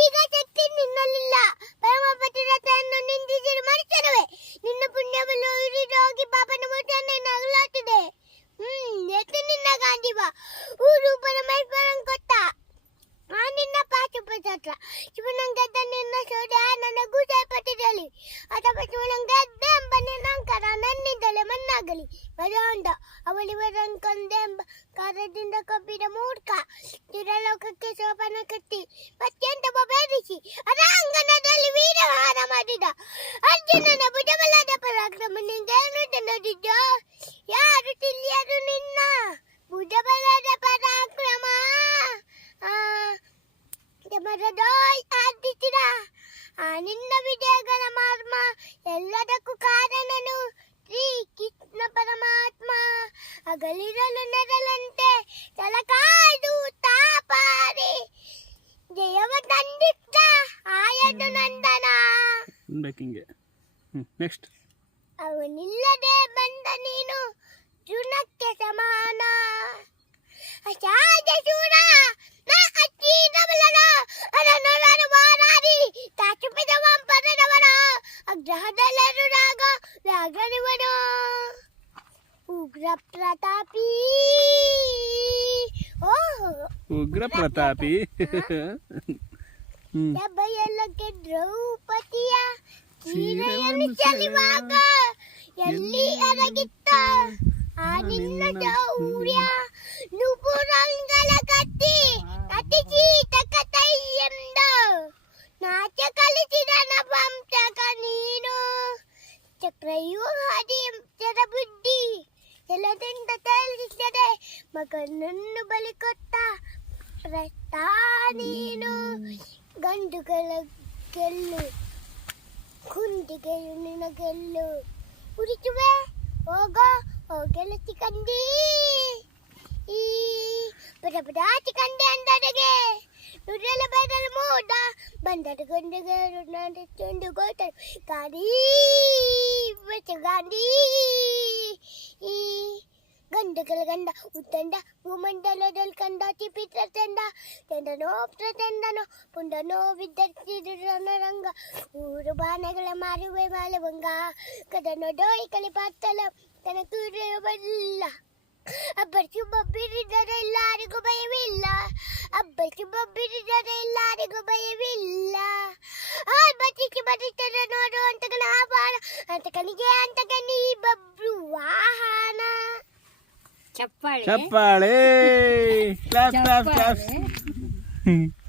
ಈಗ ಶಕ್ತಿ ನಿನ್ನಲ್ಲಿಲ್ಲ ಪರಮ ಪತಿರಥನ್ನು ನಿಂದಿಸಿರು ಮರುತನವೆ ನಿನ್ನ ಪುಣ್ಯವನ್ನು ಇರಿದೋಗಿ ಪಾಪನ ಮೂರ್ತಿಯನ್ನು ನಗಲಾಗ್ತದೆ ಹ್ಮ್ ಎತ್ತು ನಿನ್ನ ಗಾಂಧಿವ ಊರು ಪರಮೇಶ್ವರ ಕೊಟ್ಟ ಆ ನಿನ್ನ ಪಾಶುಪತ್ರ ಇವನ ಗದ್ದ ನಿನ್ನ ಸೌದೆ ನನಗೂ ಜಯಪಟ್ಟಿದಲ್ಲಿ ಅಥವಾ ಶಿವನ ಗದ್ದ ಎಂಬ ನಿರಂಕರ ನನ್ನಿಂದಲೇ ಮಣ್ಣಾಗಲಿ ಬರೋಂಡ ಅವಳಿ ಬರಂಕಂದೆ ಎಂಬ ಕಾರ್ಯದಿಂದ ಕಬ್ಬಿದ ಮೂರ್ಖ ಚಿರಲೋಕಕ್ಕೆ ಶೋಭನ ಕಟ್ಟಿ ಮತ್ತೆ ಕಳಿಸಿ ಅರಾಂಗಣದಲ್ಲಿ ವೀರವಹಾರ ಮಾಡಿದ ಅರ್ಜುನನ ಭುಜಬಲದ ಪರಾಕ್ರಮ ನಿನ್ನೆ ತಂದೋದಿದ್ದ ಯಾರು ತಿಳಿಯದು ನಿನ್ನ ಭುಜಬಲದ ಪರಾಕ್ರಮ ಆದಿತ್ತಿರ ಆ ನಿನ್ನ ವಿಜಯಗಳ ಮಾರ್ಮ ಎಲ್ಲದಕ್ಕೂ ಕಾರಣನು ಶ್ರೀ ಕೃಷ್ಣ ಪರಮಾತ್ಮ ಅಗಲಿರಲು ನೆರಲಂತೆ ತಲಕಾ ಅವನಿಲ್ಲದೆ ಬಂದ ನೀನು ಜುನಕ್ಕೆ ಸಮಾನ ಉಗ್ರ ಪ್ರತಾಪೀ உக்ர பிரதாபி நீனு சக்கரையோ ஹாதியம் சரபுத்தி எல்லதின் தத்தை kita deh makan nenu balik kota pertani nu gandu kala kelu kundi kelu nena kelu uri cuba oga oga le chicken di i pada pada chicken di anda deh Nurul lebay dalam muda, bandar gundu gundu nanti cundu gundu, kari, bercanda, ih. ಗುಂಡಗಳ ಗಂಡ ಉತ್ತಂಡ ಭೂಮಂಡಲದಲ್ಲಿ ಕಂದ ತಿಪಿತ್ರ ತಂಡ ತಂಡನೋ ತಂಡನೋ ಪುಂಡನೋ ವಿದ್ಯಾರ್ಥಿ ರಂಗ ಊರು ಬಾಣಗಳ ಮಾರುವೆ ಮಾಲವಂಗ ಕದನೋ ಡೋಯಿ ಕಲಿ ಪಾತ್ತಲ ತನ ತೂರಿಲ್ಲ ಅಬ್ಬರ್ ಚುಂಬ ಬಿರಿದರೆ ಎಲ್ಲರಿಗೂ ಭಯವಿಲ್ಲ ಅಬ್ಬರ್ ಚುಂಬ ಬಿರಿದರೆ ಎಲ್ಲರಿಗೂ ಭಯವಿಲ್ಲ ಹಾಯ್ ಬಚ್ಚಿಕ್ಕಿ ಬರುತ್ತಾರೆ ನೋಡು ಅಂತ ಕಣ ಆ ಬಾಣ ಅಂತ ಕಣಿಗೆ ಅಂತ ಕಣಿ ಬಬ್ರು ವಾಹನ Chapale. Clap, clap, clap, clap.